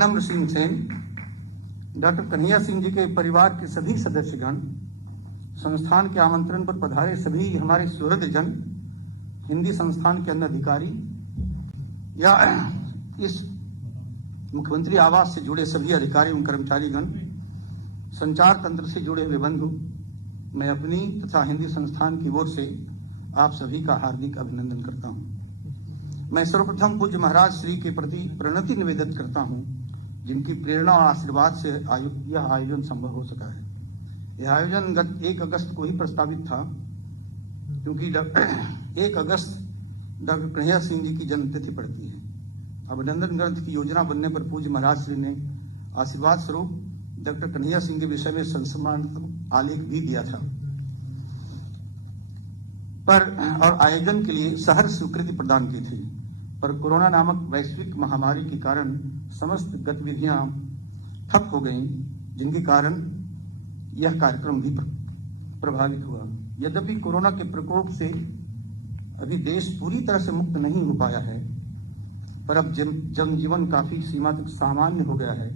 नम्र सिंह सेन, डॉक्टर कन्हैया सिंह जी के परिवार के सभी सदस्यगण, संस्थान के आमंत्रण पर पधारे सभी हमारे सुहृदजन, हिंदी संस्थान के अन्य अधिकारी या इस मुख्यमंत्री आवास से जुड़े सभी अधिकारी एवं कर्मचारीगण, संचार तंत्र से जुड़े हुए बंधु, मैं अपनी तथा हिंदी संस्थान की ओर से आप सभी का हार्दिक अभिनंदन करता हूं। मैं सर्वप्रथम पूज्य महाराज श्री के प्रति प्रणति निवेदन करता हूं, जिनकी प्रेरणा और आशीर्वाद से यह आयोजन संभव हो सका है। यह आयोजन गत 1 अगस्त को ही प्रस्तावित था, क्योंकि 1 अगस्त डॉक्टर कन्हैया सिंह जी की जन्मतिथि पड़ती है। अभिनंदन ग्रंथ की योजना बनने पर पूज्य महाराज श्री ने आशीर्वाद स्वरूप डॉक्टर कन्हैया सिंह के विषय में संस्मरणात्मक आलेख भी दिया था, और आयोजन के लिए सहर्ष स्वीकृति प्रदान की थी। पर कोरोना नामक वैश्विक महामारी के कारण समस्त गतिविधियां ठप हो गईं, जिनके कारण यह कार्यक्रम भी प्रभावित हुआ। यद्यपि कोरोना के प्रकोप से अभी देश पूरी तरह से मुक्त नहीं हो पाया है, पर अब जनजीवन काफी सीमा तक सामान्य हो गया है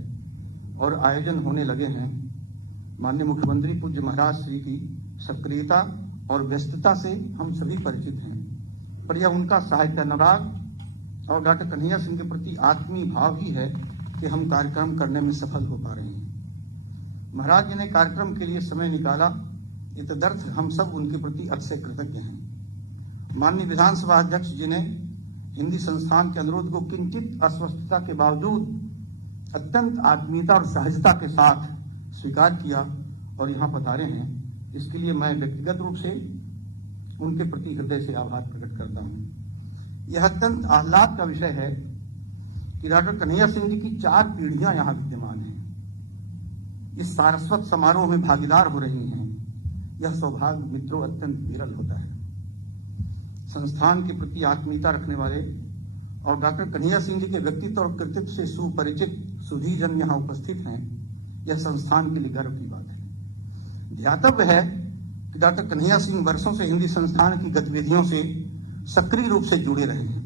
और आयोजन होने लगे हैं। माननीय मुख्यमंत्री पूज्य महाराज श्री की सक्रियता और व्यस्तता से हम सभी परिचित हैं, पर यह उनका साहित्य अनुराग और डॉक्टर कन्हैया सिंह के प्रति आत्मीय भाव ही है कि हम कार्यक्रम करने में सफल हो पा रहे हैं। महाराज जी ने कार्यक्रम के लिए समय निकाला, इतदर्थ हम सब उनके प्रति अतिशय कृतज्ञ हैं। माननीय विधानसभा अध्यक्ष जी ने हिंदी संस्थान के अनुरोध को किंचित अस्वस्थता के बावजूद अत्यंत आत्मीयता और सहजता के साथ स्वीकार किया और यहाँ पधारे हैं। इसके लिए मैं व्यक्तिगत रूप से उनके प्रति हृदय से आभार प्रकट करता हूँ। यह अत्यंत आह्लाद का विषय है कि डॉक्टर कन्हैया सिंह जी की 4 पीढ़ियां यहाँ विद्यमान हैं, इस सारस्वत समारोह में भागीदार हो रही हैं। यह सौभाग्य मित्रों अत्यंत विरल होता है। संस्थान के प्रति आत्मीयता रखने वाले और डॉक्टर कन्हैया सिंह जी के व्यक्तित्व और कृतित्व से सुपरिचित सुधीजन यहाँ उपस्थित हैं। यह संस्थान के लिए गर्व की बात है। ध्यातव्य है कि डॉक्टर कन्हैया सिंह वर्षों से हिंदी संस्थान की गतिविधियों से सक्रिय रूप से जुड़े रहे हैं।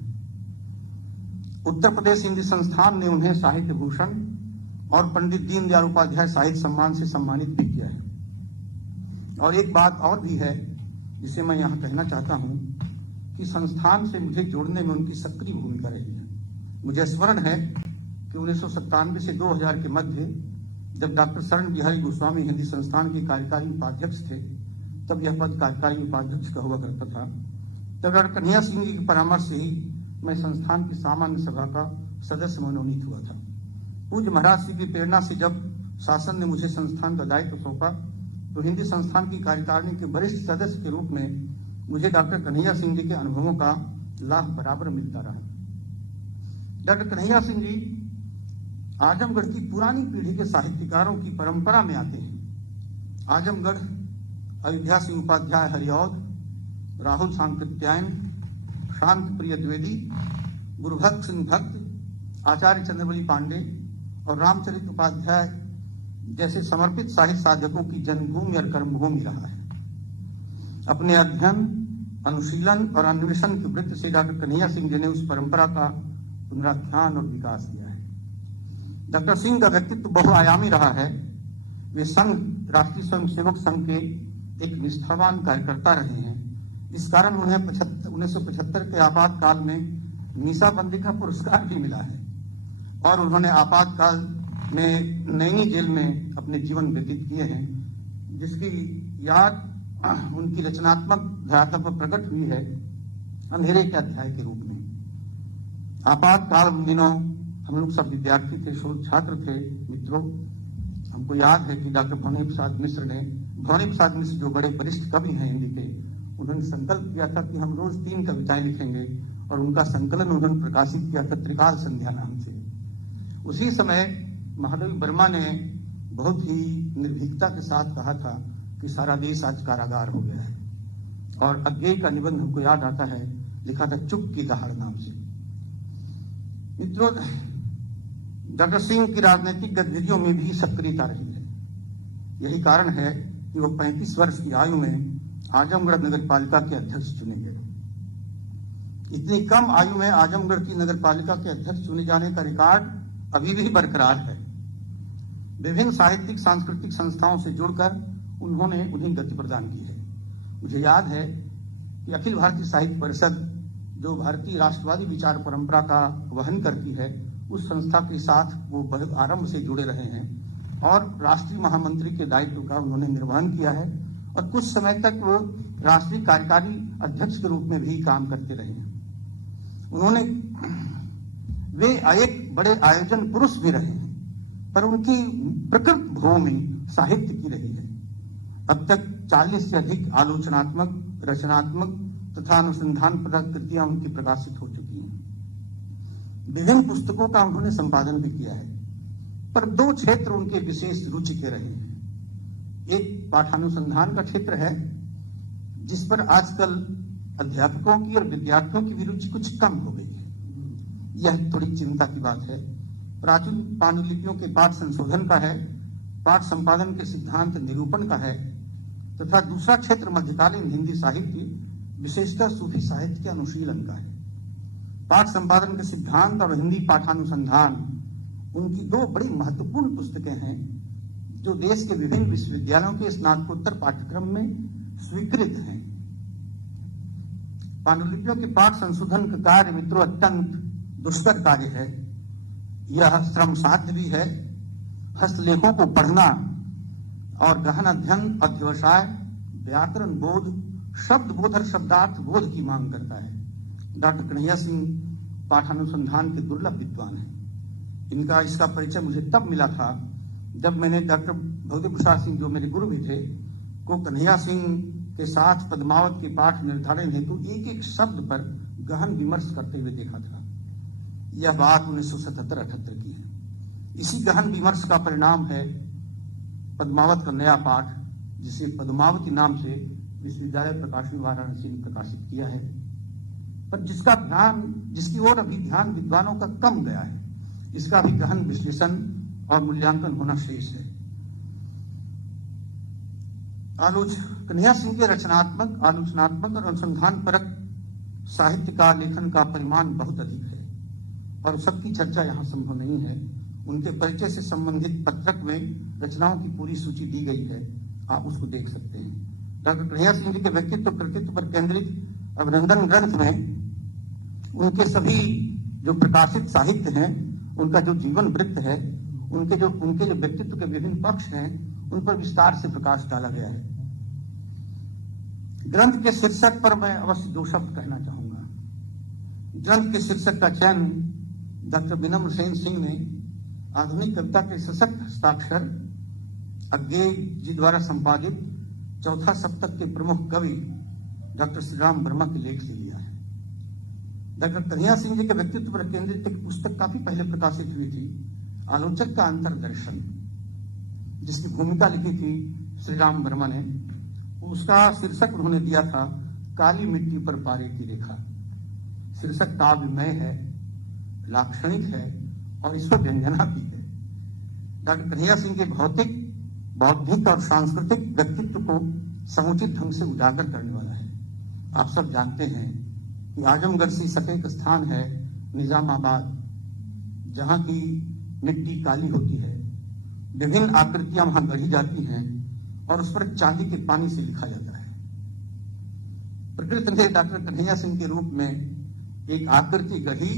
उत्तर प्रदेश हिंदी संस्थान ने उन्हें साहित्य भूषण और पंडित दीनदयाल उपाध्याय साहित्य सम्मान से सम्मानित भी किया है। और एक बात और भी है जिसे मैं यहाँ कहना चाहता हूँ कि संस्थान से मुझे जोड़ने में उनकी सक्रिय भूमिका रही है। मुझे स्मरण है कि 1997 से 2000 के मध्य जब डॉक्टर शरण बिहारी गोस्वामी हिंदी संस्थान के कार्यकारी उपाध्यक्ष थे, तब यह पद कार्यकारी उपाध्यक्ष का हुआ करता था। तब डॉक्टर कन्हैया सिंह जी के परामर्श से ही मैं संस्थान की सामान्य सभा का सदस्य मनोनीत हुआ था। पूज्य महाराज श्री की प्रेरणा से जब शासन ने मुझे संस्थान का दायित्व सौंपा, तो हिंदी संस्थान की कार्यकारिणी के वरिष्ठ सदस्य के रूप में मुझे डॉक्टर कन्हैया सिंह जी के अनुभवों का लाभ बराबर मिलता रहा। डॉक्टर कन्हैया सिंह जी आजमगढ़ की पुरानी पीढ़ी के साहित्यकारों की परंपरा में आते हैं। आजमगढ़ अयोध्या सिंह उपाध्याय हरिऔध, राहुल सांकृत्यायन, शांत प्रिय द्विवेदी, गुरुभक्त सिंह भक्त, आचार्य चंद्रवली पांडे और रामचरित उपाध्याय जैसे समर्पित साहित्य साधकों की जन्मभूमि और कर्मभूमि रहा है। अपने अध्ययन, अनुशीलन और अन्वेषण की वृत्ति से डॉक्टर कन्हैया सिंह जी ने उस परंपरा का पुनरुत्थान और विकास किया है। डॉक्टर सिंह का व्यक्तित्व बहुआयामी रहा है। वे संघ, राष्ट्रीय स्वयंसेवक संघ के एक निष्ठावान कार्यकर्ता रहे हैं। इस कारण उन्हें 1975 के आपातकाल में मीसाबंदी का पुरस्कार भी मिला है और उन्होंने आपातकाल में नैनी जेल में अपने जीवन व्यतीत किए हैं, जिसकी याद उनकी रचनात्मक धरातल पर प्रकट हुई है अंधेरे के अध्याय के रूप में। आपातकाल दिनों हम लोग सब विद्यार्थी थे, शोध छात्र थे। मित्रों, हमको याद है कि डॉक्टर भवानी प्रसाद मिश्र जो बड़े वरिष्ठ कवि हैं हिंदी के, उन्होंने संकल्प किया था कि हम रोज 3 कविताएं लिखेंगे और उनका संकलन उन्होंने प्रकाशित किया था त्रिकाल संध्या नाम से। उसी समय महादेवी वर्मा ने बहुत ही निर्भीकता के साथ कहा था कि सारा देश आज कारागार हो गया है, और अज्ञेय का निबंध हमको याद आता है, लिखा था चुप की दहाड़ नाम से। मित्रों, डॉक्टर सिंह की राजनीतिक गतिविधियों में भी सक्रियता रही है। यही कारण है कि वो 35 वर्ष की आयु में आजमगढ़ नगर पालिका के अध्यक्ष चुने गए। इतनी कम आयु में आजमगढ़ की नगर पालिका के अध्यक्ष चुने जाने का रिकॉर्ड अभी भी बरकरार है। विभिन्न साहित्यिक सांस्कृतिक संस्थाओं से जुड़कर उन्होंने उन्हें गति प्रदान की है। मुझे याद है कि अखिल भारतीय साहित्य परिषद, जो भारतीय राष्ट्रवादी विचार परंपरा का वहन करती है, उस संस्था के साथ वो बहुत आरंभ से जुड़े रहे हैं और राष्ट्रीय महामंत्री के दायित्व का उन्होंने निर्वहन किया है और कुछ समय तक वो राष्ट्रीय कार्यकारी अध्यक्ष के रूप में भी काम करते रहे हैं। वे एक बड़े आयोजन पुरुष भी रहे हैं, पर उनकी प्रकृत भूमि साहित्य की रही है। अब तक 40 से अधिक आलोचनात्मक, रचनात्मक तथा अनुसंधानपरक कृतियां उनकी प्रकाशित हो चुकी हैं। विभिन्न पुस्तकों का उन्होंने संपादन भी किया है, पर 2 क्षेत्र उनके विशेष रुचि के रहे हैं। एक पाठानुसंधान का क्षेत्र है, जिस पर आजकल अध्यापकों की और विद्यार्थियों की भी रुचि कुछ कम हो गई है। यह थोड़ी चिंता की बात है। प्राचीन पांडुलिपियों के पाठ संशोधन का है, पाठ संपादन के सिद्धांत निरूपण का है, तथा दूसरा क्षेत्र मध्यकालीन हिंदी साहित्य, विशेषकर सूफी साहित्य के अनुशीलन का है। पाठ संपादन के सिद्धांत और हिंदी पाठानुसंधान उनकी 2 बड़ी महत्वपूर्ण पुस्तकें हैं, जो देश के विभिन्न विश्वविद्यालयों के स्नातकोत्तर पाठ्यक्रम में स्वीकृत हैं। पांडुलिपियों के पाठ संशोधन का कार्य मित्रों अत्यंत दुष्कर कार्य है। यह श्रम साध्य भी है। हस्तलेखों को पढ़ना और गहन अध्ययन, अध्यवसाय, व्याकरण बोध, शब्द बोध और शब्दार्थ बोध की मांग करता है। डॉक्टर कन्हैया सिंह पाठानुसंधान के दुर्लभ विद्वान हैं। इसका परिचय मुझे तब मिला था जब मैंने डॉक्टर भगवती प्रसाद सिंह, जो मेरे गुरु भी थे, को कन्हैया सिंह के साथ पद्मावत के पाठ निर्धारण हेतु एक शब्द पर गहन विमर्श करते हुए देखा था। यह बात 1977-78 की है। इसी गहन विमर्श का परिणाम है पद्मावत का नया पाठ, जिसे पद्मावती नाम से विश्वविद्यालय प्रकाशन वाराणसी ने प्रकाशित किया है, पर जिसकी ओर अभी ध्यान विद्वानों का कम गया है। इसका भी गहन विश्लेषण और मूल्यांकन होना शेष है। कन्हैया सिंह के रचनात्मक, आलोचनात्मक और अनुसंधानपरक साहित्य का लेखन का परिमाण बहुत अधिक है और सबकी चर्चा यहाँ संभव नहीं है। उनके परिचय से संबंधित पत्रक में रचनाओं की पूरी सूची दी गई है, आप उसको देख सकते हैं। डॉक्टर कन्हैया सिंह जी के व्यक्तित्व कृतित्व पर केंद्रित अभिनंदन ग्रंथ में उनके सभी जो प्रकाशित साहित्य हैं, उनका जो जीवन वृत्त है, उनके जो व्यक्तित्व के विभिन्न पक्ष हैं, उन पर विस्तार से प्रकाश डाला गया है। ग्रंथ के शीर्षक पर मैं अवश्य 2 शब्द कहना चाहूंगा। ग्रंथ के शीर्षक का चयन डॉक्टर विनम्र सेन सिंह ने आधुनिक कविता के सशक्त हस्ताक्षर अज्ञेय जी द्वारा संपादित 4था सप्तक के प्रमुख कवि डॉक्टर श्रीराम वर्मा के लेख से लिया है। डॉक्टर कन्हैया सिंह जी के व्यक्तित्व पर केंद्रित एक पुस्तक काफी पहले प्रकाशित हुई थी, आलोचक का अंतर्दर्शन, जिसकी भूमिका लिखी थी श्रीराम वर्मा ने। उसका शीर्षक उन्होंने दिया था काली मिट्टी पर पारे की रेखा। शीर्षक काव्यमय है, लाक्षणिक है और इस पर व्यंजना भी है। डॉक्टर कन्हैया सिंह के भौतिक, बौद्धिक और सांस्कृतिक व्यक्तित्व को समुचित ढंग से उजागर करने वाला है। आप सब जानते हैं कि आजमगढ़ से सटे एक स्थान है निजामाबाद, जहां की मिट्टी काली होती है, विभिन्न आकृतियां वहां गढ़ी जाती हैं और उस पर चांदी के पानी से लिखा जाता है। प्रकृति ने डॉक्टर कन्हैया सिंह के रूप में एक आकृति गढ़ी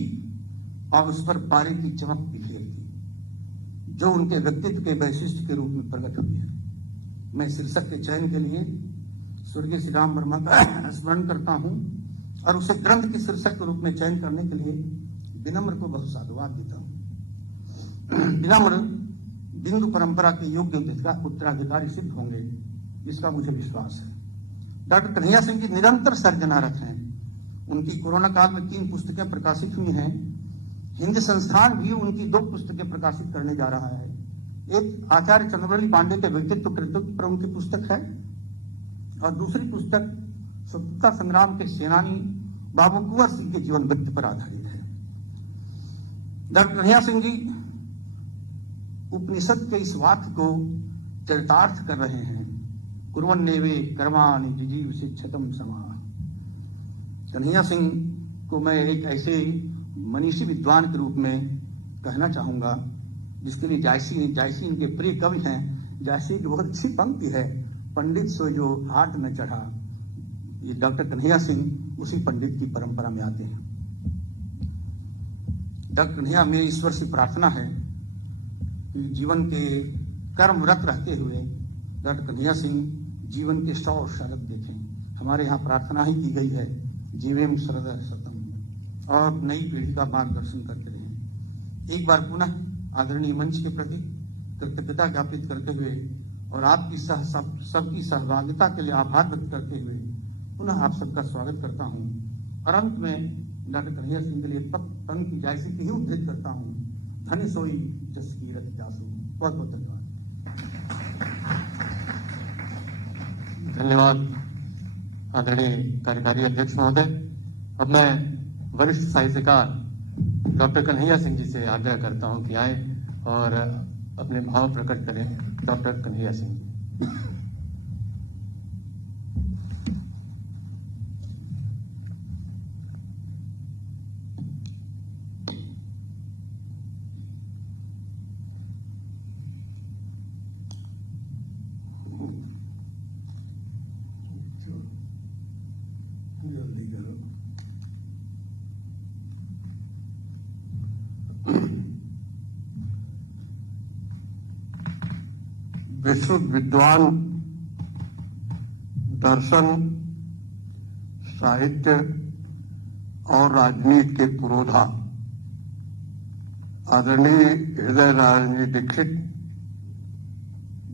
और उस पर पारे की चमक बिखेर दी, जो उनके व्यक्तित्व के वैशिष्ट्य के रूप में प्रकट हुई है। मैं शीर्षक के चयन के लिए स्वर्गीय श्री राम वर्मा का स्मरण करता हूं और उसे ग्रंथ के शीर्षक के रूप में चयन करने के लिए विनम्र को बहुत साधुवाद देता हूं। विनम्र बिंदु परंपरा के योग्य उत्तराधिकारी सिद्ध होंगे, इसका मुझे विश्वास है। डॉक्टर कन्हैया सिंह जी निरंतर सर्जनारत हैं। उनकी कोरोना काल में 3 पुस्तकें प्रकाशित हुई हैं। हिंदी संस्थान भी उनकी 2 पुस्तकें प्रकाशित करने जा रहा है। एक आचार्य चंद्रवली पांडे के व्यक्तित्व कृतित्व पर उनकी पुस्तक है और दूसरी पुस्तक स्वतंत्रता संग्राम के सेनानी बाबू कुंवर सिंह के जीवन वृत्त पर आधारित है। डॉक्टर कन्हैया सिंह जी उपनिषद के इस वाक्य को चरितार्थ कर रहे हैं, कुर्वन्नेवे कर्माणि जिजीव शिक्षतम समा। कन्हैया सिंह को मैं एक ऐसे मनीषी विद्वान के रूप में कहना चाहूंगा, जिसके लिए जायसी इनके प्रिय कवि हैं। जायसी की बहुत अच्छी पंक्ति है, पंडित सो जो हाट न चढ़ा। ये डॉक्टर कन्हैया सिंह उसी पंडित की परंपरा में आते हैं। डॉक्टर कन्हैया, में ईश्वर से प्रार्थना है कि जीवन के कर्मरत रहते हुए डॉक्टर कन्हैया सिंह जीवन के 100 शरद देखें। हमारे यहाँ प्रार्थना ही की गई है, जीवेम शरद शतम, और नई पीढ़ी का मार्गदर्शन करते रहें। एक बार पुनः आदरणीय मंच के प्रति कृतज्ञता ज्ञापित करते हुए और आपकी सबकी सहभागिता के लिए आभार व्यक्त करते हुए पुनः आप सबका स्वागत करता हूं। और अंत में डॉक्टर कन्हैया सिंह के लिए पंक्ति जायसी की ही उद्धृत करता हूं, धन्य सोई जस कीरत जासु। बहुत बहुत धन्यवाद। धन्यवाद आदरणीय कार्यकारी अध्यक्ष महोदय। अब मैं वरिष्ठ साहित्यकार डॉक्टर कन्हैया सिंह जी से आग्रह करता हूं कि आए और अपने भाव प्रकट करें। डॉक्टर कन्हैया सिंह जी। जल्दी करो। विश्रुत विद्वान, दर्शन, साहित्य और राजनीति के पुरोधा आदरणीय हृदय नारायण जी दीक्षित,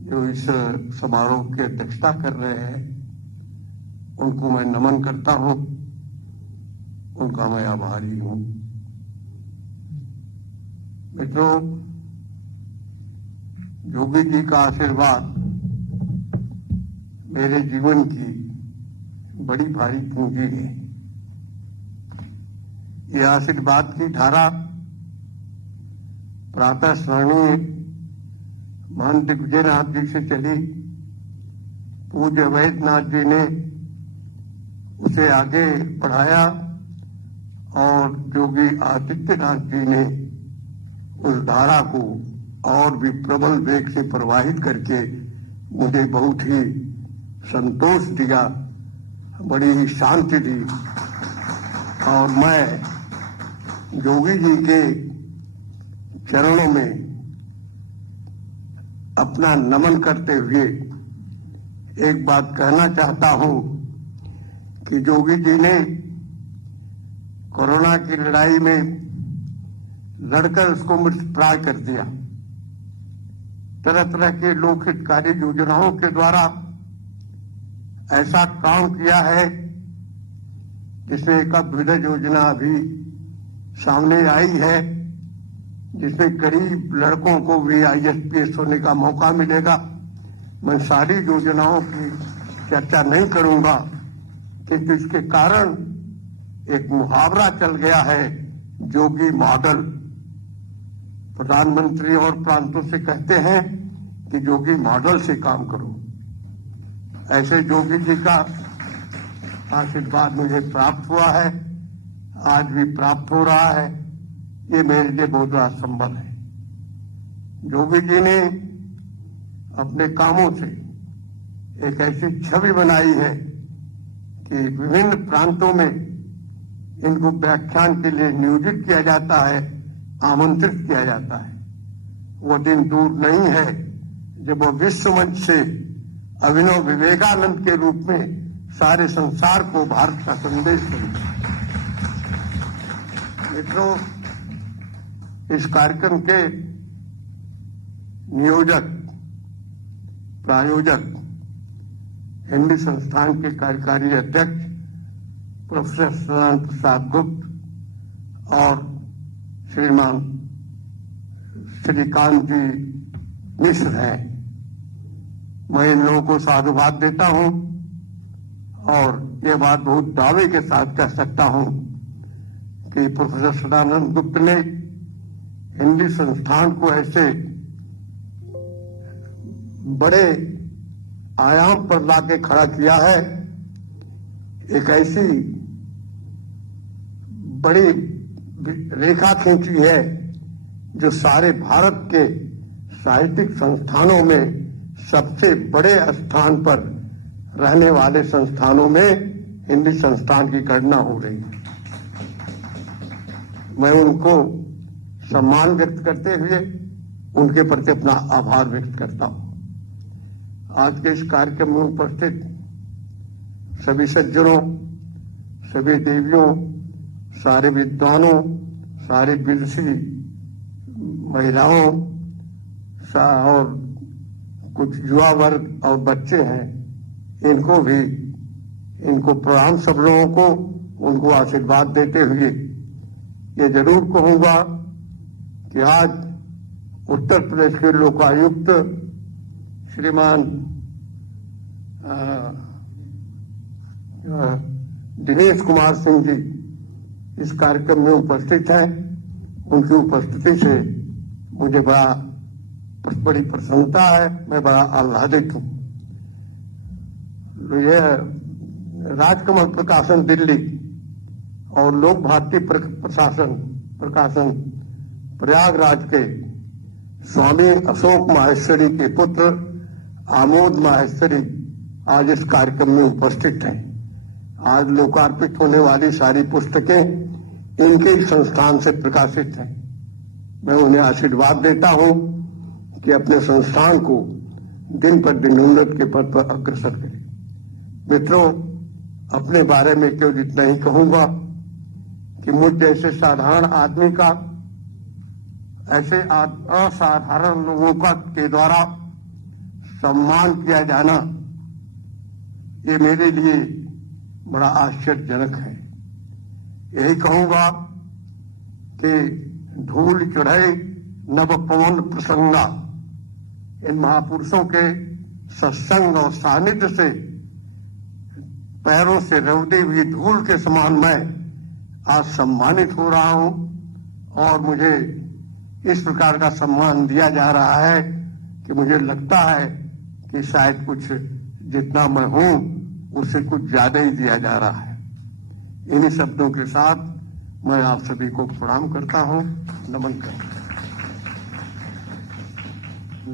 जो इस समारोह की अध्यक्षता कर रहे हैं, उनको मैं नमन करता हूं, उनका मैं आभारी हूं। मित्रों, योगी जी का आशीर्वाद मेरे जीवन की बड़ी भारी पूंजी है। यह आशीर्वाद की धारा प्रातः स्मरणीय महंत दिग्विजयनाथ जी से चली, पूज्य वैद्यनाथ जी ने उसे आगे बढ़ाया और योगी आदित्यनाथ जी ने उस धारा को और भी प्रबल वेग से प्रवाहित करके मुझे बहुत ही संतोष दिया, बड़ी ही शांति दी। और मैं योगी जी के चरणों में अपना नमन करते हुए एक बात कहना चाहता हूं कि योगी जी ने कोरोना की लड़ाई में लड़कर उसको मृतप्राय कर दिया। तरह तरह के लोक हितकारी योजनाओं के द्वारा ऐसा काम किया है जिसमें एक अभ्युदय योजना अभी सामने आई है, जिसमें गरीब लड़कों को भी IAS होने का मौका मिलेगा। मैं सारी योजनाओं की चर्चा नहीं करूंगा, क्योंकि इसके कारण एक मुहावरा चल गया है, जोगी मॉडल। प्रधानमंत्री और प्रांतों से कहते हैं कि जोगी मॉडल से काम करो। ऐसे जोगी जी का आशीर्वाद मुझे प्राप्त हुआ है, आज भी प्राप्त हो रहा है। ये मेरे लिए बहुत बड़ा संबल है। जोगी जी ने अपने कामों से एक ऐसी छवि बनाई है कि विभिन्न प्रांतों में इनको व्याख्यान के लिए नियोजित किया जाता है, आमंत्रित किया जाता है। वो दिन दूर नहीं है जब वो विश्व मंच से अभिनव विवेकानंद के रूप में सारे संसार को भारत का संदेश देंगे। मित्रों, इस कार्यक्रम के नियोजक, प्रायोजक, हिंदी संस्थान के कार्यकारी अध्यक्ष प्रोफेसर सदानंद प्रसाद गुप्त और श्रीमान श्रीकांत जी मिश्र हैं। मैं इन लोगों को साधुवाद देता हूं और ये बात बहुत दावे के साथ कह सकता हूं कि प्रोफेसर सदानंद गुप्त ने हिंदी संस्थान को ऐसे बड़े आयाम पर लाके खड़ा किया है, एक ऐसी बड़ी रेखा खींची है जो सारे भारत के साहित्यिक संस्थानों में सबसे बड़े स्थान पर रहने वाले संस्थानों में हिंदी संस्थान की गणना हो रही है। मैं उनको सम्मान व्यक्त करते हुए उनके प्रति अपना आभार व्यक्त करता हूं। आज के इस कार्यक्रम में उपस्थित सभी सज्जनों, सभी देवियों, सारे विद्वानों, सारे विदुषी महिलाओं और कुछ युवा वर्ग और बच्चे हैं, इनको प्रणाम। सब लोगों को उनको आशीर्वाद देते हुए ये जरूर कहूंगा कि आज उत्तर प्रदेश के लोकायुक्त श्रीमान दिनेश कुमार सिंह जी इस कार्यक्रम में उपस्थित हैं। उनकी उपस्थिति से मुझे बड़ी प्रसन्नता है, मैं बड़ा आह्लादित हूं। यह राजकमल प्रकाशन दिल्ली और लोक भारती प्रकाशन प्रयागराज के स्वामी अशोक माहेश्वरी के पुत्र आमोद माहेश्वरी आज इस कार्यक्रम में उपस्थित हैं। आज लोकार्पित होने वाली सारी पुस्तकें इनके ही संस्थान से प्रकाशित हैं। मैं उन्हें आशीर्वाद देता हूं कि अपने संस्थान को दिन पर दिन उन्नति के पथ पर अग्रसर करें। मित्रों, अपने बारे में केवल इतना ही कहूंगा कि मुझ जैसे साधारण आदमी का ऐसे असाधारण लोगों के द्वारा सम्मान किया जाना ये मेरे लिए बड़ा आश्चर्यजनक है। यही कहूंगा कि धूल चढ़े नव पवन प्रसंगा, इन महापुरुषों के सत्संग और सानिध्य से पैरों से रौदी हुई धूल के समान मैं आज सम्मानित हो रहा हूं और मुझे इस प्रकार का सम्मान दिया जा रहा है कि मुझे लगता है कि शायद कुछ जितना मैं हूं उससे कुछ ज्यादा ही दिया जा रहा है। इन्हीं शब्दों के साथ मैं आप सभी को प्रणाम करता हूं, नमन करता हूं।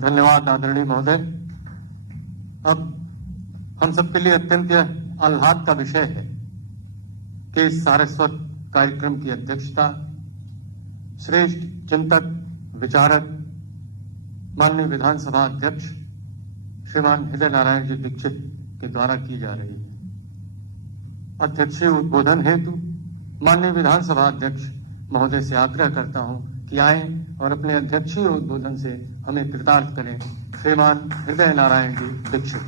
धन्यवाद आदरणीय महोदय। अब हम सबके लिए अत्यंत आह्लाद का विषय है कि इस सारस्वत कार्यक्रम की अध्यक्षता श्रेष्ठ चिंतक, विचारक, माननीय विधानसभा अध्यक्ष श्रीमान हृदय नारायण जी दीक्षित के द्वारा की जा रही है। अध्यक्षीय उद्बोधन हेतु माननीय विधानसभा अध्यक्ष महोदय से आग्रह करता हूं कि आए और अपने अध्यक्षीय उद्बोधन से हमें कृतार्थ करें। श्रीमान हृदय नारायण जी दीक्षित।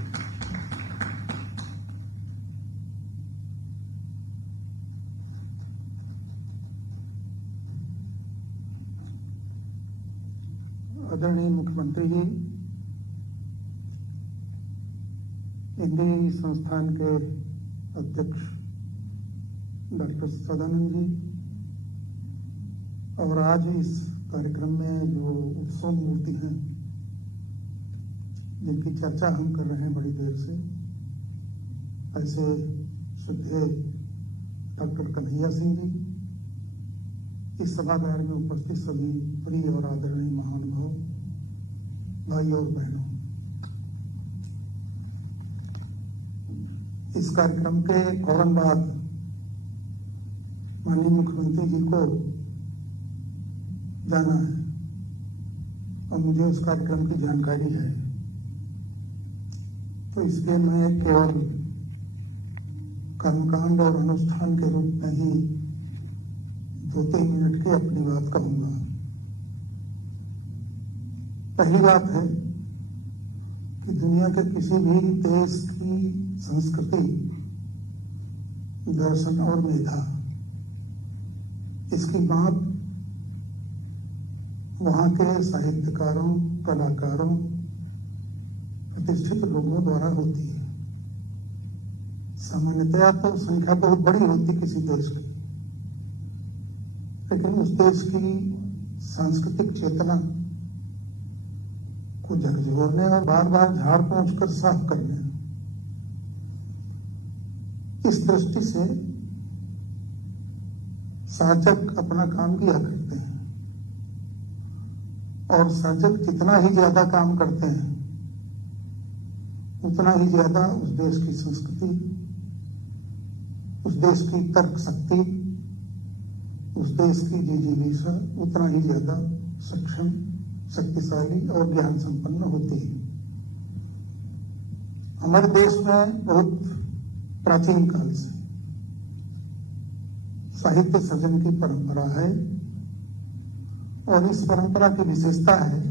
आदरणीय मुख्यमंत्री जी, हिंदी संस्थान के अध्यक्ष डॉक्टर सदानंद जी और आज इस कार्यक्रम में जो उत्सव मूर्ति हैं जिनकी चर्चा हम कर रहे हैं बड़ी देर से, ऐसे श्रद्धेय डॉक्टर कन्हैया सिंह जी, इस सभागार में उपस्थित सभी प्रिय और आदरणीय महानुभाव, भाई और बहनों, इस कार्यक्रम के फौरन बाद माननीय मुख्यमंत्री जी को जाना है और मुझे उस कार्यक्रम की जानकारी है, तो इसलिए मैं केवल कर्मकांड और अनुष्ठान के रूप में ही 2-3 मिनट की अपनी बात कहूंगा। पहली बात है कि दुनिया के किसी भी देश की संस्कृति, दर्शन और मेधा, इसकी बात वहां के साहित्यकारों, कलाकारों, प्रतिष्ठित लोगों द्वारा होती है। सामान्यतया तो संख्या बहुत बड़ी होती किसी देश की, लेकिन उस देश की सांस्कृतिक चेतना को झकझोरने और बार बार झाड़ पोंछ कर साफ करने, इस दृष्टि से साचक अपना काम किया करते हैं। और सजग जितना ही ज्यादा काम करते हैं उतना ही ज्यादा उस देश की संस्कृति, उस देश की तर्क शक्ति, उस देश की जिजीविषा उतना ही ज्यादा सक्षम, शक्तिशाली और ज्ञान संपन्न होती है। हमारे देश में बहुत प्राचीन काल से साहित्य सृजन की परंपरा है और इस परंपरा की विशेषता है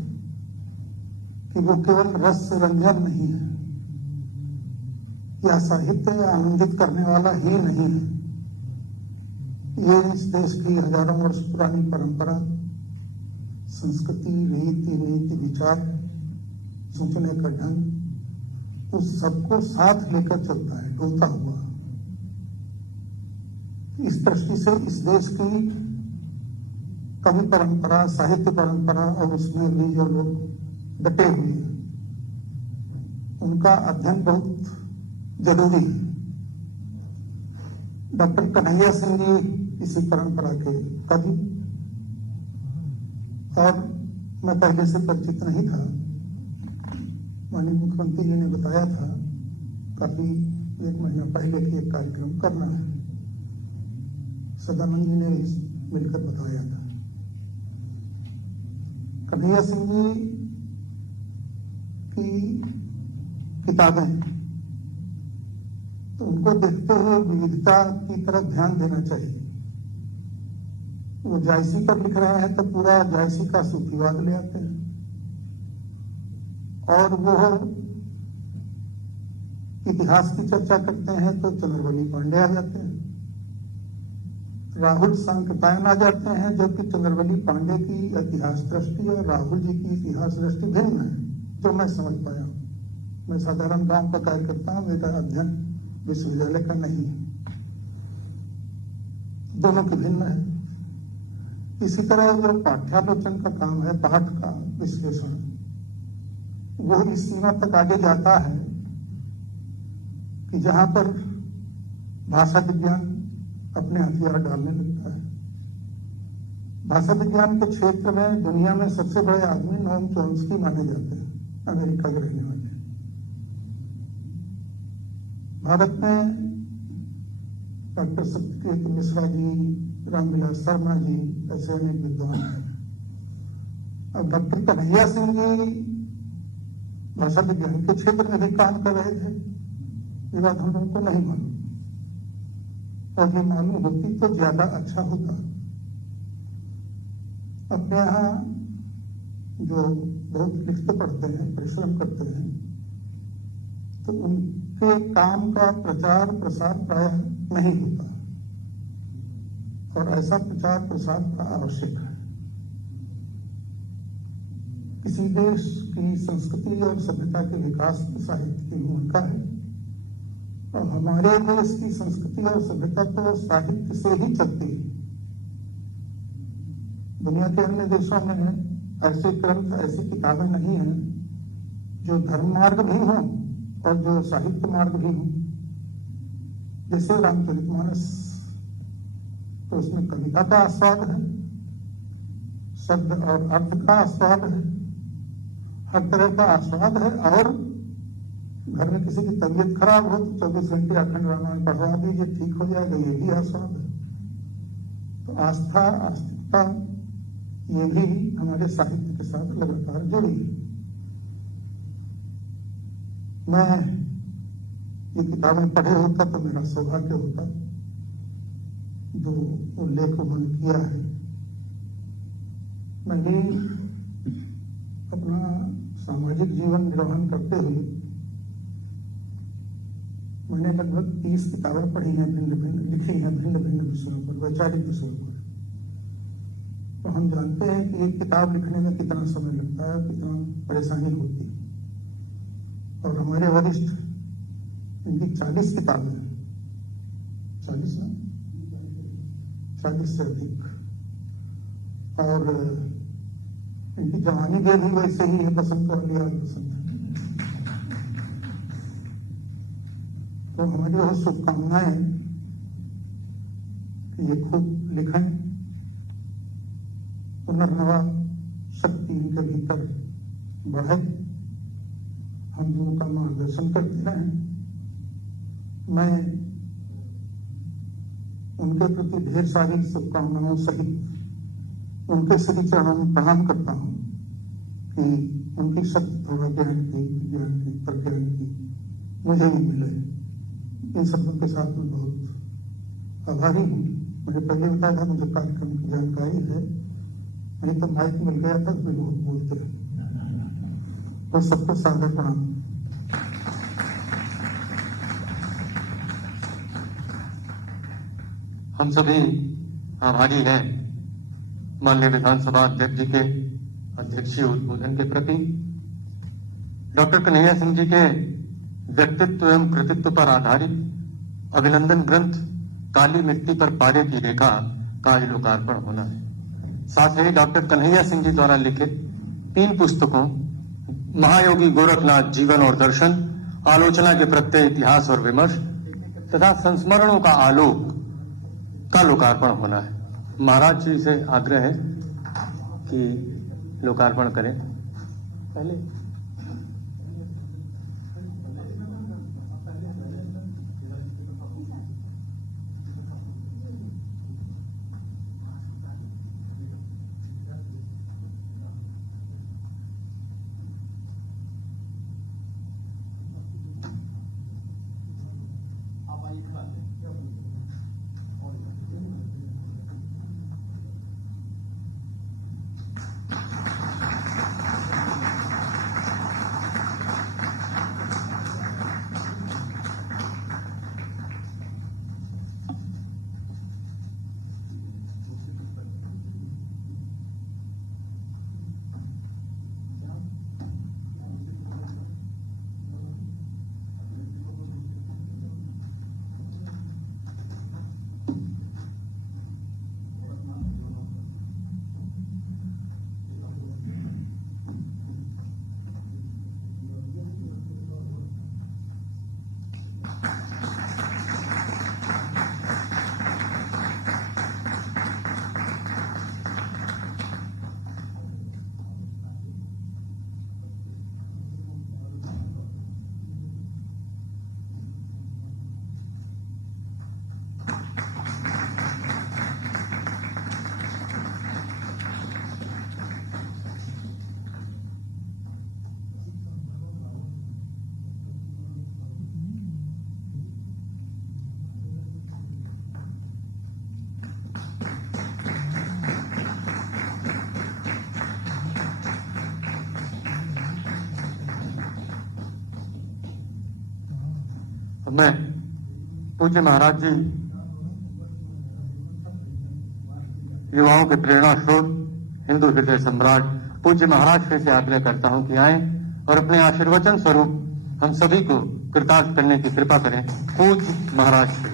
कि वो केवल रस रंजन नहीं है या साहित्य आनंदित करने वाला ही नहीं है। ये इस देश की हजारों वर्ष पुरानी परंपरा, संस्कृति, रीति नीति, विचार, सोचने का ढंग, उस सबको साथ लेकर चलता है, डोलता हुआ। इस दृष्टि से इस देश की कवि परंपरा, साहित्य परंपरा और उसमें भी जो लोग डटे हुए हैं उनका अध्ययन बहुत जरूरी है। डॉक्टर कन्हैया सिंह जी इसी परंपरा के कवि, और मैं पहले से परिचित नहीं था। माननीय मुख्यमंत्री जी ने बताया था काफी 1 महीना पहले कि एक कार्यक्रम करना है। सदानंद जी ने मिलकर बताया था। कन्हैया सिंह जी की किताबें, तो उनको देखते हुए विविधता की तरफ ध्यान देना चाहिए। वो जायसी पर लिख रहे हैं तो पूरा जायसी का सूफीवाद ले आते हैं, और वो इतिहास की चर्चा करते हैं तो चंद्रवली पांडे आ जाते हैं, राहुल सांकृत्यायन आ जाते हैं, जबकि चंद्रवली पांडे की इतिहास दृष्टि और राहुल जी की इतिहास दृष्टि भिन्न है, जो मैं समझ पाया। मैं साधारण गांव का कार्य करता हूं, मेरा अध्ययन विश्वविद्यालय का नहीं है, दोनों की भिन्न है। इसी तरह जो पाठ्यालोचन का काम है, पाठ का विश्लेषण, वो इस सीमा तक आगे जाता है कि जहां पर भाषा विज्ञान अपने हथियार डालने लगता है। भाषा विज्ञान के क्षेत्र में दुनिया में सबसे बड़े आदमी नोम चॉम्स्की माने जाते हैं, अमेरिका के रहने वाले। भारत में डॉक्टर सत्यकेत मिश्रा जी, रामविलास शर्मा जी, ऐसे अनेक विद्वान हैं। अब डॉक्टर कन्हैया सिंह जी भाषा विज्ञान के क्षेत्र में भी काम कर रहे थे। ये बात हम लोगों को नहीं मालूम, और ये मालूम होती तो ज्यादा अच्छा होता। अपने यहाँ जो बहुत लिखते पढ़ते हैं, परिश्रम करते हैं, तो उनके काम का प्रचार प्रसार प्रायः नहीं होता, और ऐसा प्रचार प्रसार का आवश्यक है। किसी देश की संस्कृति और सभ्यता के विकास में साहित्य की भूमिका है, और हमारे देश की संस्कृति और सभ्यता तो साहित्य से ही चलती है। दुनिया के अन्य देशों में ऐसे ग्रंथ, ऐसी किताबें नहीं हैं जो धर्म मार्ग भी हों और जो साहित्य मार्ग भी हों। जैसे रामचरितमानस, तो उसमें कविता का आस्वाद है, शब्द और अर्थ का आस्वाद है, हर तरह का आस्वाद है। और घर में किसी की तबीयत खराब हो तो 24 घंटे अखंड रामायण पढ़वा दीजिए, ठीक हो जाएगा, ये भी आस्वाद है। तो आस्था, आस्तिकता, ये भी हमारे साहित्य के साथ लगातार जुड़ी है। मैं ये किताबें पढ़े होता तो मेरा सौभाग्य होता। जो उल्लेख उन्होंने किया है, मैं भी अपना सामाजिक जीवन निर्वहन करते हुए मैंने लगभग 30 किताबें पढ़ी हैं, भिन्न भिन्न लिखी हैं, भिन्न भिन्न विषयों पर, वैचारिक विषयों पर। तो हम जानते हैं कि एक किताब लिखने में कितना समय लगता है, कितना परेशानी होती है। और हमारे वरिष्ठ, इनकी 40 किताबें हैं, 40 ना, 40 से अधिक। और इनकी जवानी भी वैसे ही है, बसंत वाली आज बसंत है। तो हमारी बहुत शुभकामनाएं कि ये खूब लिखें, पुनर्नवा शक्ति इनके भीतर बढ़े, हम लोगों का मार्गदर्शन करते रहें। मैं उनके प्रति ढेर सारी शुभकामनाओं सहित उनके श्री चरणों में प्रणाम करता हूँ कि उनकी शक्ति थोड़ा ज्ञान की, विज्ञान की, प्रज्ञान की मुझे भी मिले। इन शब्दों के साथ मैं बहुत आभारी हूँ। मुझे पहले बताया था मुझे कार्यक्रम की जानकारी है, नहीं तो माइक मिल गया था तो बहुत बोलते हैं। तो सबको सादर प्रणाम। हम सभी आभारी हैं माननीय विधानसभा अध्यक्ष जी के अध्यक्षीय उद्बोधन के प्रति। डॉक्टर कन्हैया सिंह जी के व्यक्तित्व एवं कृतित्व पर आधारित अभिनंदन ग्रंथ काली मिट्टी पर पारे की रेखा का आज लोकार्पण होना है। साथ ही डॉक्टर कन्हैया सिंह जी द्वारा लिखित 3 पुस्तकों महायोगी गोरखनाथ जीवन और दर्शन, आलोचना के प्रत्यय इतिहास और विमर्श तथा संस्मरणों का आलोक का लोकार्पण होना है। महाराज जी से आग्रह है कि लोकार्पण करें। पहले मैं पूज्य महाराज जी युवाओं के प्रेरणा स्रोत, हिंदू हृदय सम्राट पूज्य महाराज श्री से आग्रह करता हूं कि आए और अपने आशीर्वचन स्वरूप हम सभी को कृतार्थ करने की कृपा करें। पूज्य महाराज श्री।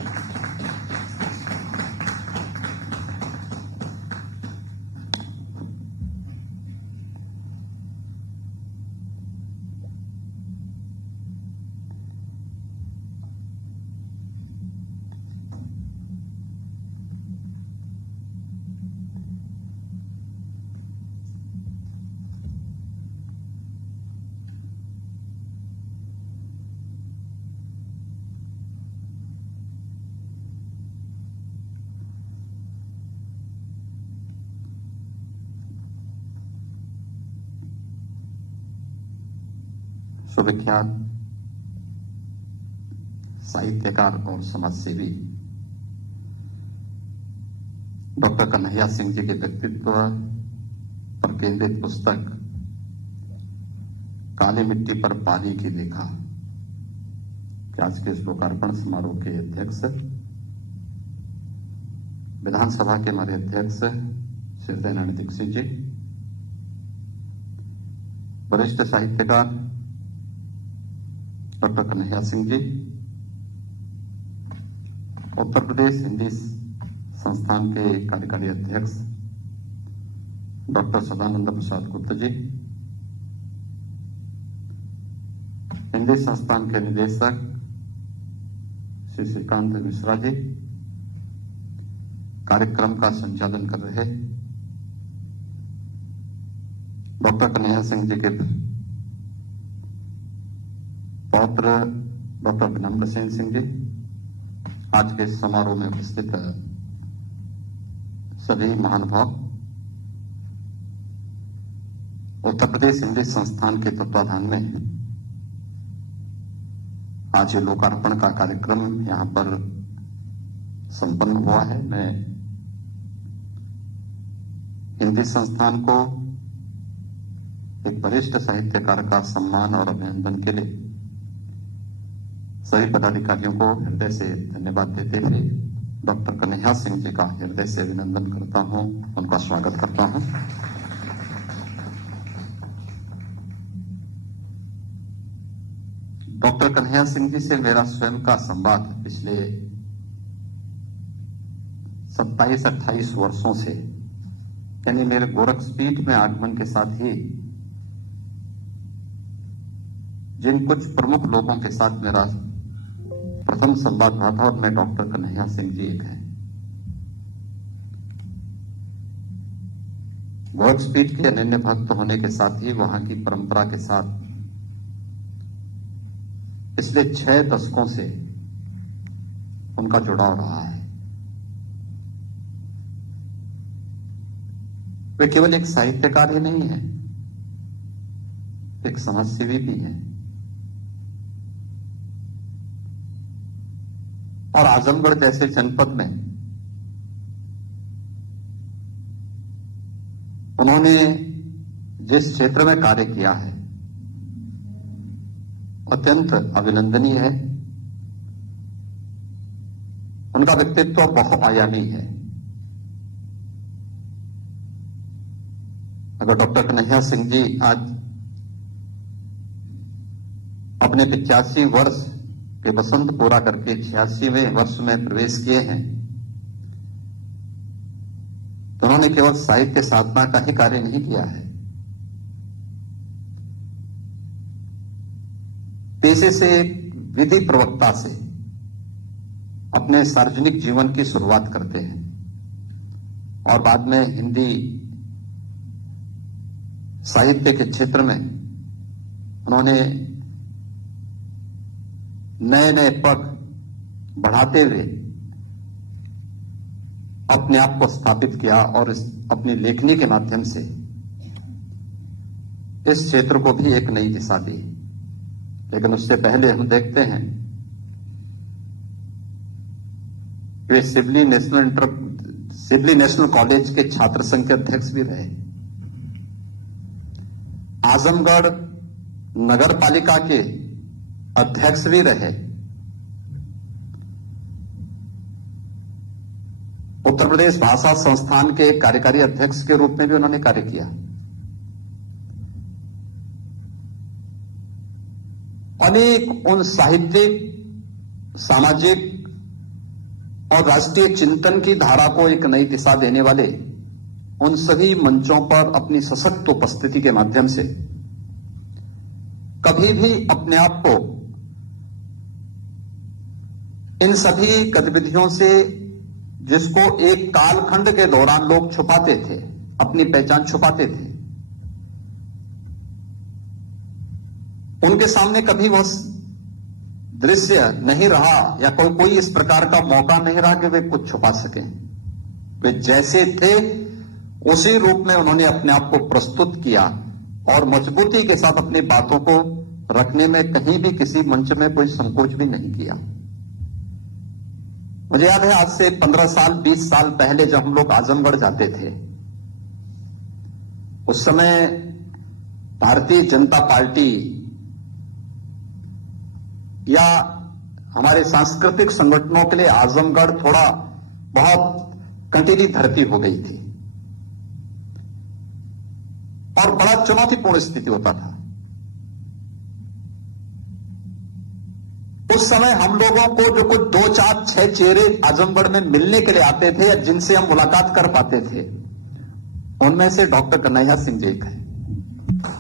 सुविख्यात साहित्यकार और समाजसेवी डॉक्टर कन्हैया सिंह जी के व्यक्तित्व पर केंद्रित पुस्तक काली मिट्टी पर पानी की रेखा के आज के इस लोकार्पण समारोह के अध्यक्ष विधानसभा के हमारे अध्यक्ष श्री हृदय नारायण दीक्षित जी, वरिष्ठ साहित्यकार डॉक्टर कन्हैया सिंह जी, उत्तर प्रदेश हिंदी संस्थान के कार्यकारी अध्यक्ष डॉक्टर सदानंद प्रसाद गुप्ता जी, हिंदी संस्थान के निदेशक श्री श्रीकांत मिश्रा जी, कार्यक्रम का संचालन कर रहे डॉक्टर कन्हैया सिंह जी के पौत्र डॉक्टर विनम्र सेन सिंह जी, आज के इस समारोह में उपस्थित सभी महानुभाव, उत्तर प्रदेश हिंदी संस्थान के तत्वाधान में आज ये लोकार्पण का कार्यक्रम यहां पर संपन्न हुआ है। मैं हिंदी संस्थान को एक वरिष्ठ साहित्यकार का सम्मान और अभिनंदन के लिए सभी पदाधिकारियों को हृदय से धन्यवाद देते हुए डॉक्टर कन्हैया सिंह जी का हृदय से अभिनंदन करता हूं, उनका स्वागत करता हूं। डॉक्टर कन्हैया सिंह जी से मेरा स्वयं का संवाद पिछले 27-28 वर्षों से, यानी मेरे गोरखपीठ में आगमन के साथ ही जिन कुछ प्रमुख लोगों के साथ मेरा प्रथम संवाद हुआ था, और मैं डॉक्टर कन्हैया सिंह जी एक हैं। गोरखपीठ के अनन्य भक्त होने के साथ ही वहां की परंपरा के साथ पिछले 6 दशकों से उनका जुड़ाव रहा है। वे केवल एक साहित्यकार ही नहीं है, एक समाजसेवी भी हैं। और आजमगढ़ जैसे जनपद में उन्होंने जिस क्षेत्र में कार्य किया है अत्यंत अभिनंदनीय है। उनका व्यक्तित्व बहुआयामी है। अगर डॉक्टर कन्हैया सिंह जी आज अपने 85 वर्ष के वसंत पूरा करके 86वें वर्ष में प्रवेश किए हैं, तो उन्होंने केवल साहित्य साधना का ही कार्य नहीं किया है, पेशे से विधि प्रवक्ता से अपने सार्वजनिक जीवन की शुरुआत करते हैं और बाद में हिंदी साहित्य के क्षेत्र में उन्होंने नए नए पग बढ़ाते हुए अपने आप को स्थापित किया और अपनी लेखनी के माध्यम से इस क्षेत्र को भी एक नई दिशा दी। लेकिन उससे पहले हम देखते हैं वे सिवली नेशनल कॉलेज के छात्र संघ के अध्यक्ष भी रहे, आजमगढ़ नगर पालिका के अध्यक्ष भी रहे, उत्तर प्रदेश भाषा संस्थान के कार्यकारी अध्यक्ष के रूप में भी उन्होंने कार्य किया। अनेक उन साहित्यिक, सामाजिक और राष्ट्रीय चिंतन की धारा को एक नई दिशा देने वाले उन सभी मंचों पर अपनी सशक्त उपस्थिति के माध्यम से कभी भी अपने आप को इन सभी गतिविधियों से, जिसको एक कालखंड के दौरान लोग छुपाते थे, अपनी पहचान छुपाते थे, उनके सामने कभी वह दृश्य नहीं रहा या कोई इस प्रकार का मौका नहीं रहा कि वे कुछ छुपा सकें। वे जैसे थे उसी रूप में उन्होंने अपने आप को प्रस्तुत किया और मजबूती के साथ अपनी बातों को रखने में कहीं भी किसी मंच में कोई संकोच भी नहीं किया। मुझे याद है आज से 15 साल 20 साल पहले जब हम लोग आजमगढ़ जाते थे, उस समय भारतीय जनता पार्टी या हमारे सांस्कृतिक संगठनों के लिए आजमगढ़ थोड़ा बहुत कंटीली धरती हो गई थी और बड़ा चुनौतीपूर्ण स्थिति होता था। उस समय हम लोगों को जो कुछ 2 4 6 चेहरे आजमगढ़ में मिलने के लिए आते थे या जिनसे हम मुलाकात कर पाते थे, उनमें से डॉक्टर कन्हैया सिंह जी एक है।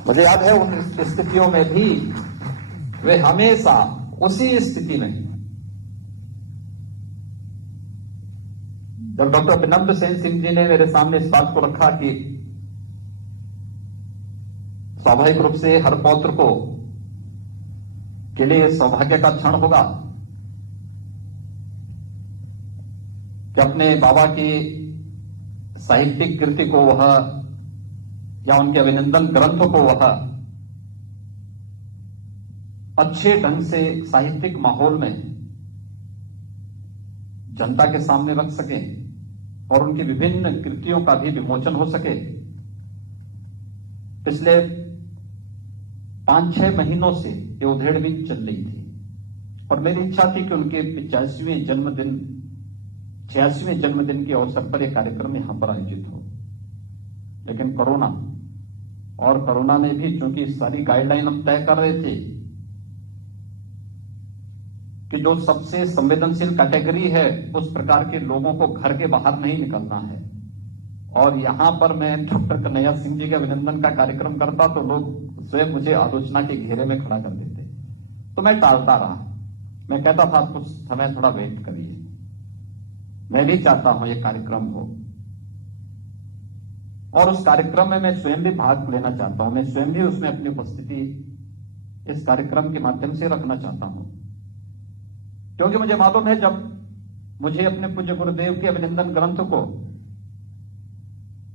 मुझे याद है उन स्थितियों में भी वे हमेशा उसी स्थिति में, जब डॉक्टर विनम्र सेन सिंह जी ने मेरे सामने इस बात को रखा कि स्वाभाविक रूप से हर पौत्र को के लिए सौभाग्य का क्षण होगा कि अपने बाबा की साहित्यिक कृति को वह या उनके अभिनंदन ग्रंथ को वह अच्छे ढंग से साहित्यिक माहौल में जनता के सामने रख सके और उनकी विभिन्न कृतियों का भी विमोचन हो सके। पिछले 5-6 महीनों से ये उधेड़बीन चल रही थी और मेरी इच्छा थी कि उनके 85वें जन्मदिन 86वें जन्मदिन के अवसर पर यह कार्यक्रम यहां पर आयोजित हो, लेकिन कोरोना में भी चूंकि सारी गाइडलाइन हम तय कर रहे थे कि जो सबसे संवेदनशील कैटेगरी है उस प्रकार के लोगों को घर के बाहर नहीं निकलना है, और यहां पर मैं डॉक्टर कन्हैया सिंह जी के अभिनंदन का कार्यक्रम करता तो लोग स्वयं मुझे आलोचना के घेरे में खड़ा कर देते, तो मैं टालता रहा। मैं कहता था कुछ समय थोड़ा वेट करिए, मैं भी चाहता हूं ये कार्यक्रम हो और उस कार्यक्रम में मैं स्वयं भी भाग लेना चाहता हूं, मैं स्वयं भी उसमें अपनी उपस्थिति इस कार्यक्रम के माध्यम से रखना चाहता हूं, क्योंकि मुझे मालूम है जब मुझे अपने पूज्य गुरुदेव के अभिनंदन ग्रंथ को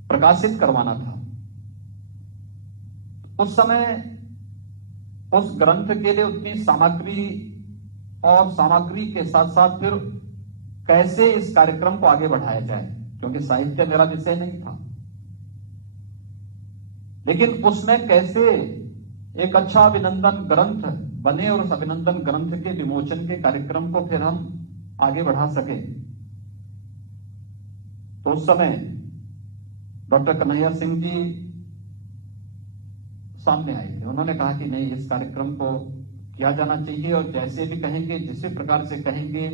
प्रकाशित करवाना था उस समय उस ग्रंथ के लिए उतनी सामग्री और सामग्री के साथ साथ फिर कैसे इस कार्यक्रम को आगे बढ़ाया जाए, क्योंकि साहित्य मेरा विषय नहीं था, लेकिन उसमें कैसे एक अच्छा अभिनंदन ग्रंथ बने और उस अभिनंदन ग्रंथ के विमोचन के कार्यक्रम को फिर हम आगे बढ़ा सके। तो उस समय डॉक्टर कन्हैया सिंह जी सामने आए थे, उन्होंने कहा कि नहीं, इस कार्यक्रम को किया जाना चाहिए और जैसे भी कहेंगे, जिस प्रकार से कहेंगे,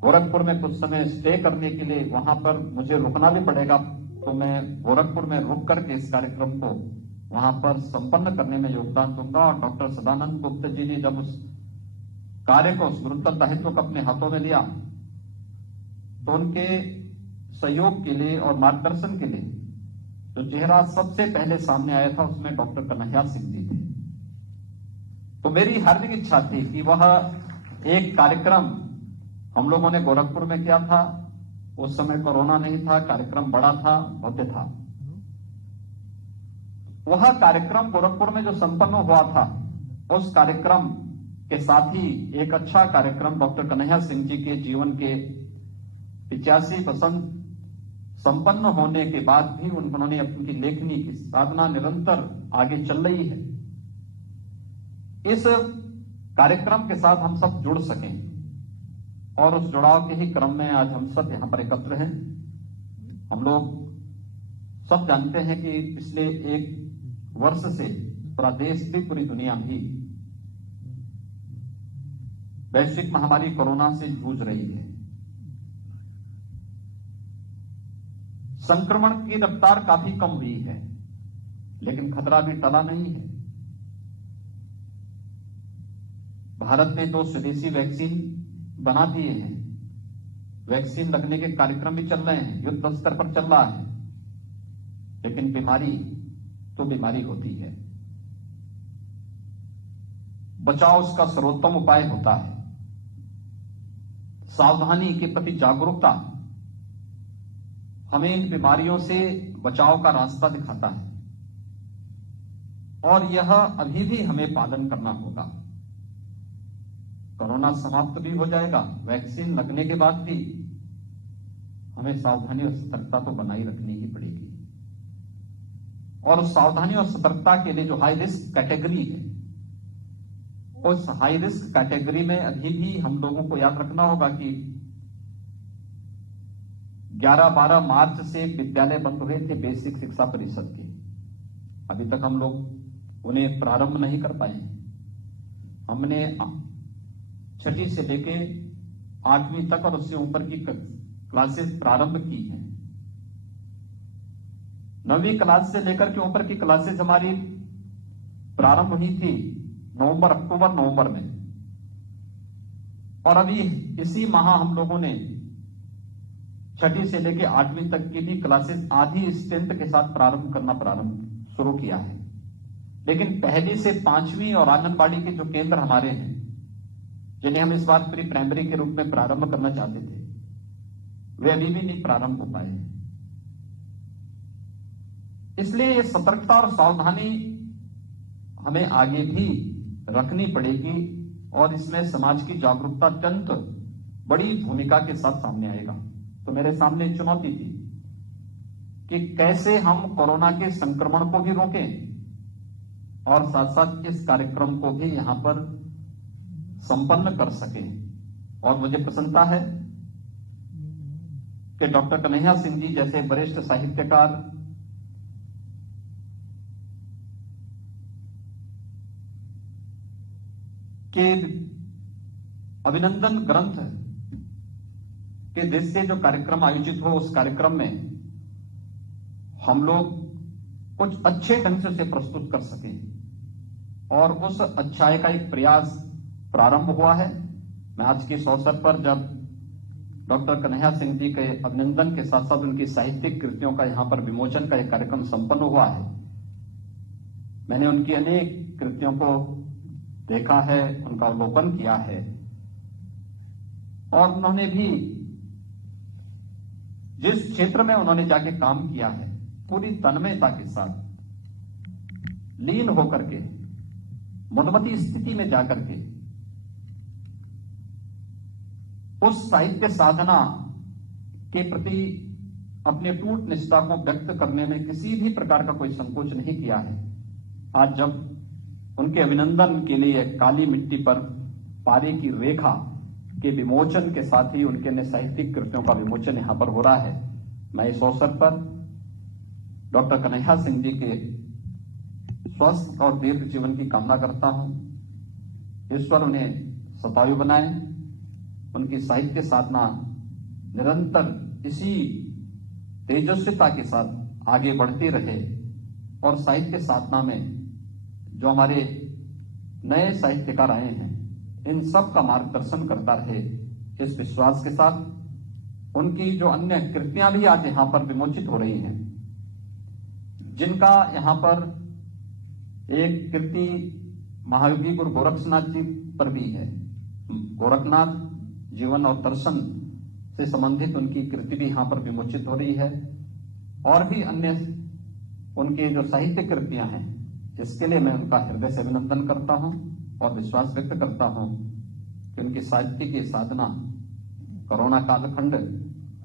गोरखपुर में कुछ समय स्टे करने के लिए वहां पर मुझे रुकना भी पड़ेगा, तो मैं गोरखपुर में रुक करके इस कार्यक्रम को वहां पर संपन्न करने में योगदान दूंगा। और डॉक्टर सदानंद गुप्ता जी ने जब उस कार्य को, उस गुरुतर दायित्व को अपने हाथों में लिया, तो उनके सहयोग के लिए और मार्गदर्शन के लिए जो चेहरा सबसे पहले सामने आया था उसमें डॉक्टर कन्हैया सिंह जी थे। तो मेरी हार्दिक इच्छा थी कि वह एक कार्यक्रम हम लोगों ने गोरखपुर में किया था, उस समय कोरोना नहीं था, कार्यक्रम बड़ा था, भव्य था। वह कार्यक्रम गोरखपुर में जो संपन्न हुआ था, उस कार्यक्रम के साथ ही एक अच्छा कार्यक्रम डॉक्टर कन्हैया सिंह जी के जीवन के 85 वसंत संपन्न होने के बाद भी उन्होंने अपनी लेखनी की साधना निरंतर आगे चल रही है। इस कार्यक्रम के साथ हम सब जुड़ सकें और उस जुड़ाव के ही क्रम में आज हम सब यहां पर एकत्र हैं। हम लोग सब जानते हैं कि पिछले 1 वर्ष से पूरा देश भी, पूरी दुनिया भी वैश्विक महामारी कोरोना से जूझ रही है। संक्रमण की रफ्तार काफी कम हुई है, लेकिन खतरा भी टला नहीं है। भारत ने 2 स्वदेशी वैक्सीन बना दिए हैं, वैक्सीन लगने के कार्यक्रम भी चल रहे हैं, युद्ध स्तर पर चल रहा है, लेकिन बीमारी तो बीमारी होती है। बचाव उसका सर्वोत्तम उपाय होता है। सावधानी के प्रति जागरूकता हमें इन बीमारियों से बचाव का रास्ता दिखाता है और यह अभी भी हमें पालन करना होगा। कोरोना समाप्त भी हो जाएगा, वैक्सीन लगने के बाद भी हमें सावधानी और सतर्कता तो बनाई रखनी ही पड़ेगी। और उस सावधानी और सतर्कता के लिए जो हाई रिस्क कैटेगरी है, उस हाई रिस्क कैटेगरी में अभी भी हम लोगों को याद रखना होगा कि 11-12 मार्च से विद्यालय बंद हुए थे बेसिक शिक्षा परिषद के। अभी तक हम लोग उन्हें प्रारंभ नहीं कर पाए। हमने 6ठी से लेके 8वीं तक और उससे ऊपर की क्लासेस प्रारंभ की हैं। 9वीं क्लास से लेकर के ऊपर की क्लासेस हमारी प्रारंभ हुई थी अक्टूबर नवंबर में, और अभी इसी माह हम लोगों ने 6ठी से लेके 8वीं तक की भी क्लासेस आधी स्ट्रेंथ के साथ प्रारंभ शुरू किया है। लेकिन पहली से 5वीं और आंगनबाड़ी के जो केंद्र हमारे हैं, जिन्हें हम इस बार प्री प्राइमरी के रूप में प्रारंभ करना चाहते थे, वे अभी भी नहीं प्रारंभ हो पाए हैं। इसलिए ये सतर्कता और सावधानी हमें आगे भी रखनी पड़ेगी और इसमें समाज की जागरूकता अत्यंत बड़ी भूमिका के साथ सामने आएगा। तो मेरे सामने चुनौती थी कि कैसे हम कोरोना के संक्रमण को भी रोकें और साथ साथ इस कार्यक्रम को भी यहां पर संपन्न कर सकें। और मुझे प्रसन्नता है कि डॉक्टर कन्हैया सिंह जी जैसे वरिष्ठ साहित्यकार के अभिनंदन ग्रंथ के दृष्टि से जो कार्यक्रम आयोजित हो, उस कार्यक्रम में हम लोग कुछ अच्छे ढंग से उसे प्रस्तुत कर सकें और उस अच्छाई का एक प्रयास प्रारंभ हुआ है। मैं आज के इस अवसर पर जब डॉक्टर कन्हैया सिंह जी के अभिनंदन के साथ साथ उनकी साहित्यिक कृतियों का यहां पर विमोचन का एक कार्यक्रम संपन्न हुआ है, मैंने उनकी अनेक कृतियों को देखा है, उनका अवलोकन किया है और उन्होंने भी जिस क्षेत्र में उन्होंने जाके काम किया है पूरी तन्मयता के साथ लीन होकर के मनोवती स्थिति में जाकर के उस साहित्य साधना के प्रति अपने टूट निष्ठा को व्यक्त करने में किसी भी प्रकार का कोई संकोच नहीं किया है। आज जब उनके अभिनंदन के लिए काली मिट्टी पर पारे की रेखा के विमोचन के साथ ही उनके अन्य साहित्यिक कृतियों का विमोचन यहां पर हो रहा है, मैं इस अवसर पर डॉक्टर कन्हैया सिंह जी के स्वस्थ और दीर्घ जीवन की कामना करता हूं। ईश्वर उन्हें शतायु बनाए, उनकी साहित्य साधना निरंतर इसी तेजस्विता के साथ आगे बढ़ती रहे और साहित्य साधना में जो हमारे नए साहित्यकार आए हैं इन सब का मार्गदर्शन करता रहे, इस विश्वास के साथ उनकी जो अन्य कृतियां भी आज यहां पर विमोचित हो रही हैं, जिनका यहां पर एक कृति महायोगी गुरु गोरक्षनाथ जी पर भी है। गोरखनाथ जीवन और दर्शन से संबंधित उनकी कृति भी यहां पर विमोचित हो रही है और भी अन्य उनके जो साहित्य कृतियां हैं, इसके लिए मैं उनका हृदय से अभिनंदन करता हूं और विश्वास व्यक्त करता हूं कि उनकी साहित्य की साधना कोरोना कालखंड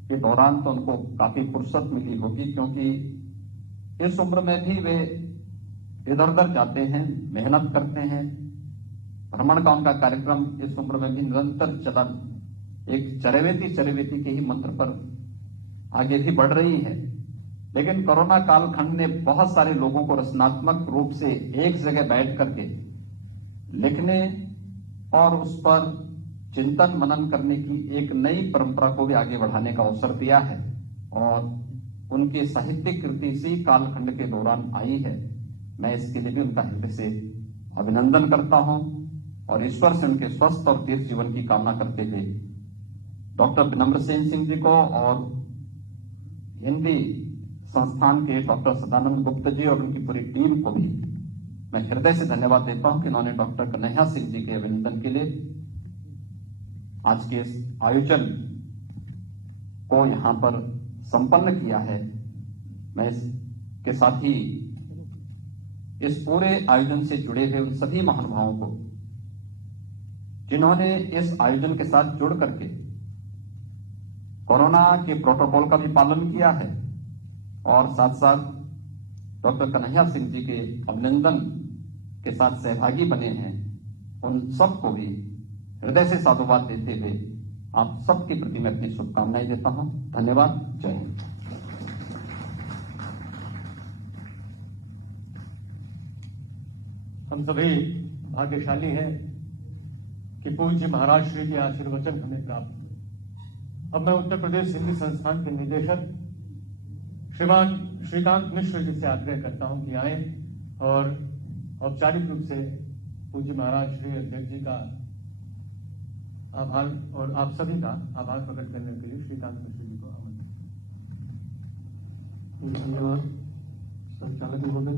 के दौरान तो उनको काफी फुर्सत मिली होगी, क्योंकि इस उम्र में भी वे इधर उधर जाते हैं, मेहनत करते हैं। भ्रमण का उनका कार्यक्रम इस उम्र में भी निरंतर चला, एक चरवेती के ही मंत्र पर आगे भी बढ़ रही है। लेकिन कोरोना कालखंड ने बहुत सारे लोगों को रचनात्मक रूप से एक जगह बैठ करके लिखने और उस पर चिंतन मनन करने की एक नई परंपरा को भी आगे बढ़ाने का अवसर दिया है और उनकी साहित्यिक कृति इसी कालखंड के दौरान आई है। मैं इसके लिए भी उनका हृदय से अभिनंदन करता हूं और ईश्वर से उनके स्वस्थ और दीर्घ जीवन की कामना करते हुए डॉक्टर विनम्र सेन सिंह जी को और हिंदी संस्थान के डॉक्टर सदानंद गुप्ता जी और उनकी पूरी टीम को भी मैं हृदय से धन्यवाद देता हूं कि उन्होंने डॉक्टर कन्हैया सिंह जी के अभिनंदन के लिए आज के इस आयोजन को यहां पर संपन्न किया है। मैं इसके साथ ही इस पूरे आयोजन से जुड़े हुए उन सभी महानुभावों को जिन्होंने इस आयोजन के साथ जुड़ करके कोरोना के प्रोटोकॉल का भी पालन किया है और साथ साथ डॉक्टर कन्हैया सिंह जी के अभिनंदन के साथ सहभागी बने हैं, उन सबको भी हृदय से साधुवाद देते हुए आप सबके प्रति मैं अपनी शुभकामनाएं देता हूं। धन्यवाद। जय हिंद। हम सभी भाग्यशाली हैं कि पूज्य महाराज श्री के आशीर्वचन हमें प्राप्त हुए। अब मैं उत्तर प्रदेश हिंदी संस्थान के निदेशक श्रीमान श्रीकांत मिश्र जी से आग्रह करता हूं कि आए और औपचारिक रूप से पूज्य महाराज श्री अध्यक्ष जी का आभार और आप सभी का आभार प्रकट करने के लिए श्रीकांत मिश्र जी को आमंत्रित। धन्यवाद संचालक महोदय।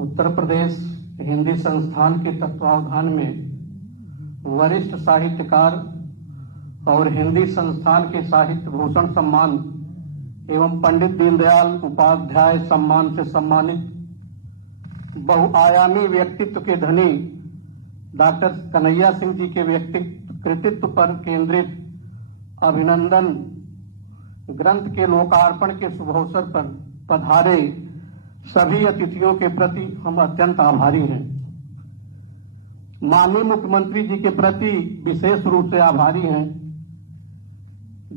उत्तर प्रदेश हिंदी संस्थान के तत्वावधान में वरिष्ठ साहित्यकार और हिंदी संस्थान के साहित्य भूषण सम्मान एवं पंडित दीनदयाल उपाध्याय सम्मान से सम्मानित बहुआयामी व्यक्तित्व के धनी डॉक्टर कन्हैया सिंह जी के कृतित्व पर केंद्रित अभिनंदन ग्रंथ के लोकार्पण के शुभ अवसर पर पधारे सभी अतिथियों के प्रति हम अत्यंत आभारी हैं। माननीय मुख्यमंत्री जी के प्रति विशेष रूप से आभारी हैं,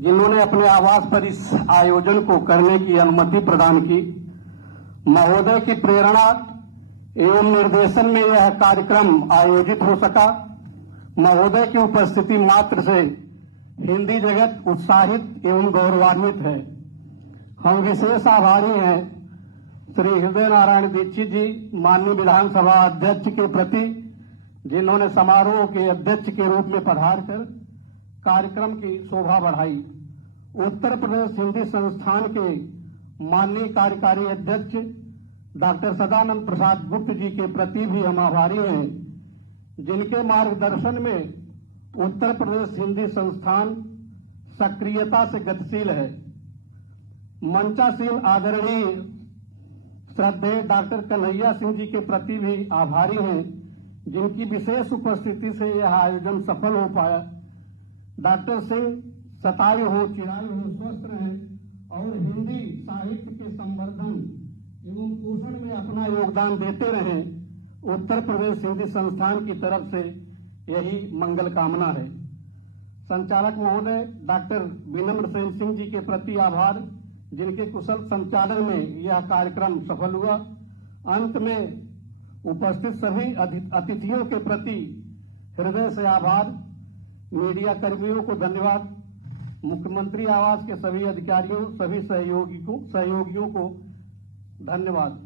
जिन्होंने अपने आवास पर इस आयोजन को करने की अनुमति प्रदान की। महोदय की प्रेरणा एवं निर्देशन में यह कार्यक्रम आयोजित हो सका। महोदय की उपस्थिति मात्र से हिंदी जगत उत्साहित एवं गौरवान्वित है। हम विशेष आभारी हैं श्री हृदय नारायण दीक्षित जी, माननीय विधानसभा अध्यक्ष के प्रति, जिन्होंने समारोह के अध्यक्ष के रूप में पधार कर कार्यक्रम की शोभा बढ़ाई। उत्तर प्रदेश हिंदी संस्थान के माननीय कार्यकारी अध्यक्ष डॉक्टर सदानंद प्रसाद गुप्त जी के प्रति भी हम आभारी हैं, जिनके मार्गदर्शन में उत्तर प्रदेश हिंदी संस्थान सक्रियता से गतिशील है। मंचासीन आदरणीय श्रद्धेय डॉक्टर कन्हैया सिंह जी के प्रति भी आभारी हैं, जिनकी विशेष उपस्थिति से यह आयोजन सफल हो पाया। डॉक्टर सिंह शतायु हो, चिरायु हो, स्वस्थ रहें और हिंदी साहित्य के संवर्धन एवं पोषण में अपना योगदान देते रहें। उत्तर प्रदेश हिंदी संस्थान की तरफ से यही मंगल कामना है। संचालक महोदय डॉक्टर विनम्र सेन सिंह जी के प्रति आभार, जिनके कुशल संचालन में यह कार्यक्रम सफल हुआ। अंत में उपस्थित सभी अतिथियों के प्रति हृदय से आभार। मीडिया कर्मियों को धन्यवाद। मुख्यमंत्री आवास के सभी अधिकारियों, सभी सहयोगियों को धन्यवाद।